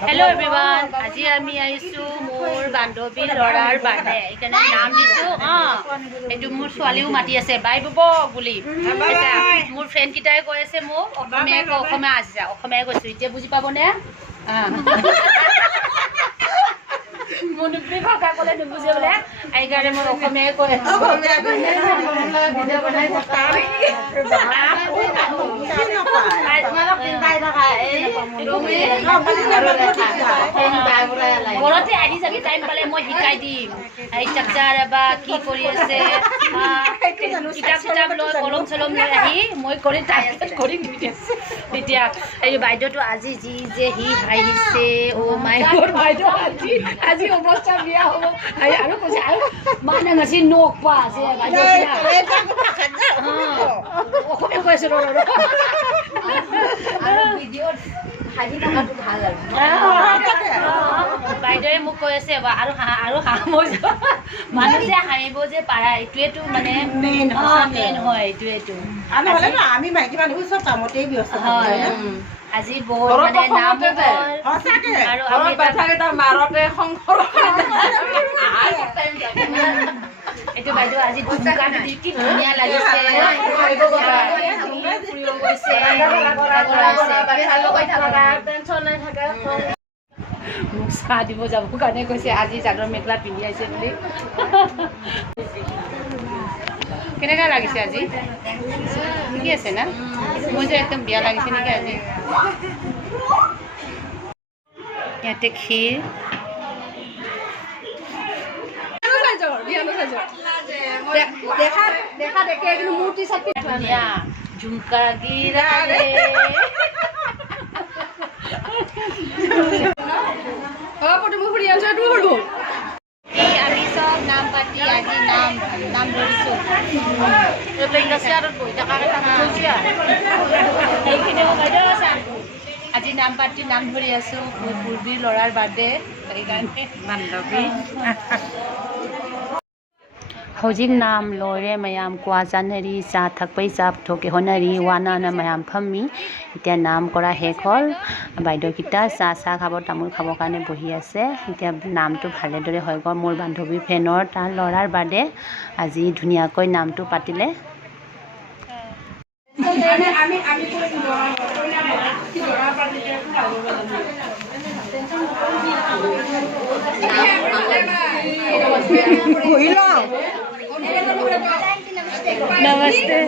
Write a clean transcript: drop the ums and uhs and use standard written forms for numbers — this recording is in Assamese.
हेलो एवरीवन आज आमी आइसु मोर बान्धवी लड़ार बार्डे इकाने नाम दिसु एटु मोर स्वालिও माति आछे बाय बबो बुली मोर फ्रेंड किटाय কৈ আছে মোক অসমীয়া আছে অসমীয়া কৈছো এতিয়া বুজি পাবনে মনুপি ভাষা কলে নুবুজে বলে আইগাৰে মোৰ অসমীয়া কৈ আছে ভিডিও বনাই থাকা ঘৰতে আহি যাবি টাইম পালে মই শিকাই দিম এই চাকচাৰ বা কি কৰি আছে কিতাপ লৈ কলম চলম লৈ আহি মই কৰি টাইপ কৰি দিম তেতিয়া এই বাইদেউটো আজি যি যে হি ভাইছে ও মাই গড বাইদেউ আজি অৱস্থা বিয়া হ'ব আৰু কৈছে আৰু মানে নাছি নক পা আছে বাইদেউ অসমীয়া কৈছে আৰু ভিডিঅ হাজি থাকাটো ভাল আৰু বাইদেউৱে মোক কৈ আছে আৰু মানুহ যে হাঁহিব যে পাৰা এইটোৱেতো মানে মেইন হয় এইটোৱেতো আমি মাইকী মানুহ চব কামতেই ব্যস্ত আজি বহুত মানে নাম আৰু আমি বাচ্চাকেইটা মাৰতে সংসাৰ এইটো বাইদেউ আজি দোকান কি ধুনীয়া লাগিছে মোক চাহ দিব যাব কাৰণে কৈছে আজি চাদৰ মেখেলা পিন্ধি আহিছে বুলি কেনেকুৱা লাগিছে আজি ঠিকে আছে না মই যে একদম বিয়া লাগিছে নেকি আজি ইয়াতে ক্ষীৰ দেখা দেখে কিন্তু মূৰ্তি চাপি ধুনীয়া ঝুমকা গিৰা ৰে আমি সব নাম পাতি আজি নাম ধৰিছো আজি নাম পাতি নাম ধৰি আছো মোৰ পূৰ্বীৰ ল'ৰাৰ বাৰ্থডে সেইকাৰণে বান্ধৱী हौजिक नाम लोरे मयाम क्वा जानरी चा थकपै चा थोके होनरी वाना मयाम फम्मी इतना नाम करा हेखल बाइदेउ किटा चा चा खाब तामुल खाब काने बहि आछे इतना नामটো भाले दरे হৈ গল मोर बान्धवी फेनर तार लरार बादे আজি धुनियाকৈ नामটো पातिले नमस्ते